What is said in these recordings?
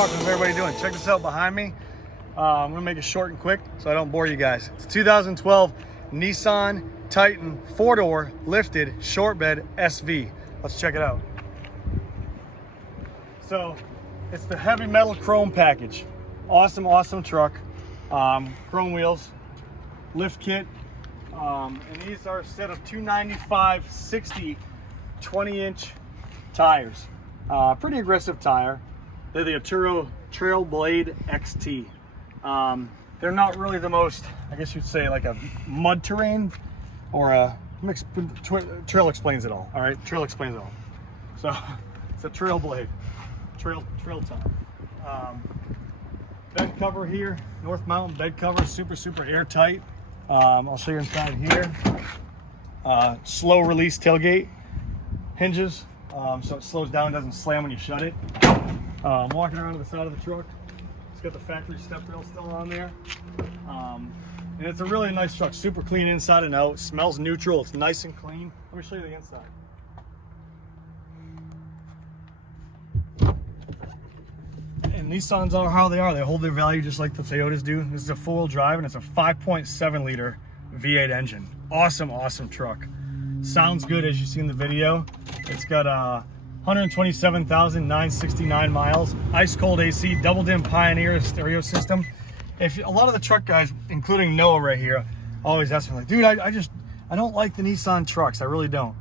Mark, how's everybody doing? Check this out behind me. I'm gonna make it short and quick so I don't bore you guys. It's a 2012 Nissan Titan 4-door lifted short bed SV. Let's check it out. So it's the heavy metal chrome package. Awesome, awesome truck. Chrome wheels, lift kit, and these are a set of 295/60 20-inch tires. Pretty aggressive tire. They're the Atturo Trail Blade X. They're not really the most, I guess you'd say, like a mud terrain or a mixed. Trail explains it all. All right, Trail explains it all. So it's a Trail Blade, trail tire. Bed cover here, North Mountain bed cover, super airtight. I'll show you inside here. Slow release tailgate hinges, so it slows down, doesn't slam when you shut it. Walking around to the side of the truck, it's got the factory step rail still on there. And it's a really nice truck, super clean inside and out. Smells neutral, it's nice and clean. Let me show you the inside. And Nissans are how they are. They hold their value just like the Toyotas do. This is a four-wheel drive and it's a 5.7 liter V8 engine. Awesome truck. Sounds good as you see in the video. It's got 127,969 miles, ice cold AC, double dim Pioneer stereo system. If a lot of the truck guys, including Noah right here, always ask me like, dude, I don't like the Nissan trucks. I really don't.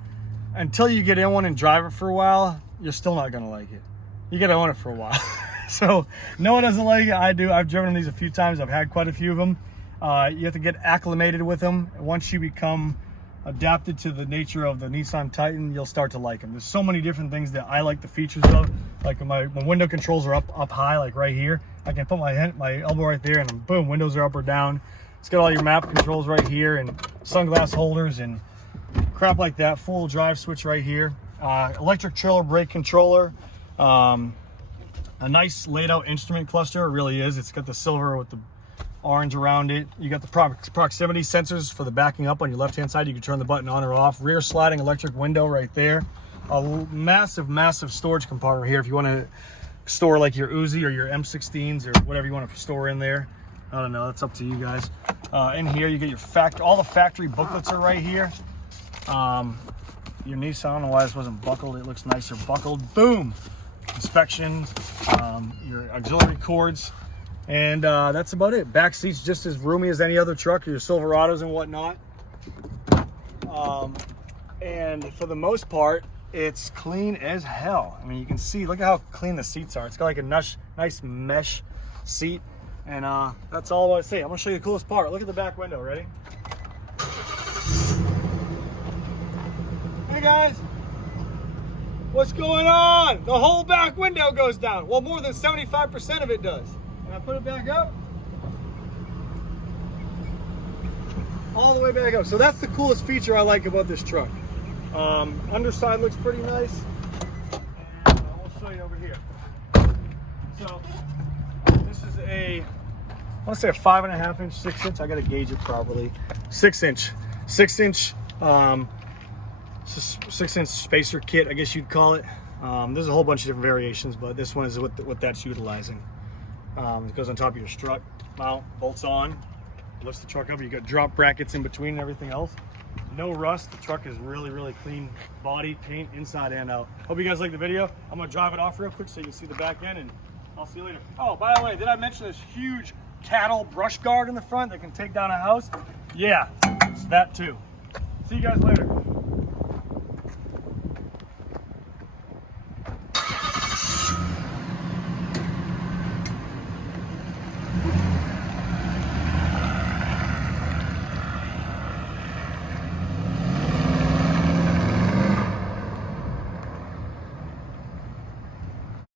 Until you get in one and drive it for a while, you're still not gonna like it. You gotta own it for a while. So Noah doesn't like it, I do. I've driven these a few times. I've had quite a few of them. You have to get acclimated with them. Once you become adapted to the nature of the Nissan Titan, you'll start to like them. There's so many different things that I like the features of. Like my window controls are up high, like right here. I can put my elbow right there and boom, windows are up or down. It's got all your map controls right here and sunglass holders and crap like that. Full drive switch right here. Electric trailer brake controller. A nice laid out instrument cluster, it really is. It's got the silver with the orange around it. You got the proximity sensors for the backing up on your left hand side. You can turn the button on or off. Rear sliding electric window right there. A massive storage compartment here if you want to store like your Uzi or your M16s or whatever you want to store in there. I don't know, that's up to you guys. In here you get your all the factory booklets are right here. Your Nissan, I don't know why this wasn't buckled. It looks nicer buckled. Boom! Inspections, your auxiliary cords, and that's about it. Back seat's just as roomy as any other truck, your Silverados and whatnot. And for the most part, it's clean as hell. I mean, you can see, look at how clean the seats are. It's got like a nice mesh seat, and that's all I want to say. I'm gonna show you the coolest part. Look at the back window. Ready? Hey guys. What's going on? The whole back window goes down. Well, more than 75% of it does. And I put it back up. All the way back up. So that's the coolest feature I like about this truck. Underside looks pretty nice. And we'll show you over here. So this is I want to say a 5.5 inch, 6 inch. I got to gauge it properly. 6 inch. 6-inch spacer kit, I guess you'd call it. There's a whole bunch of different variations, but this one is what that's utilizing. It goes on top of your strut mount, bolts on, lifts the truck up. You got drop brackets in between and everything else. No rust. The truck is really clean body, paint, inside and out. Hope you guys like the video. I'm gonna drive it off real quick so you can see the back end, and I'll see you later. Oh, by the way, did I mention this huge cattle brush guard in the front that can take down a house? Yeah, it's that too. See you guys later.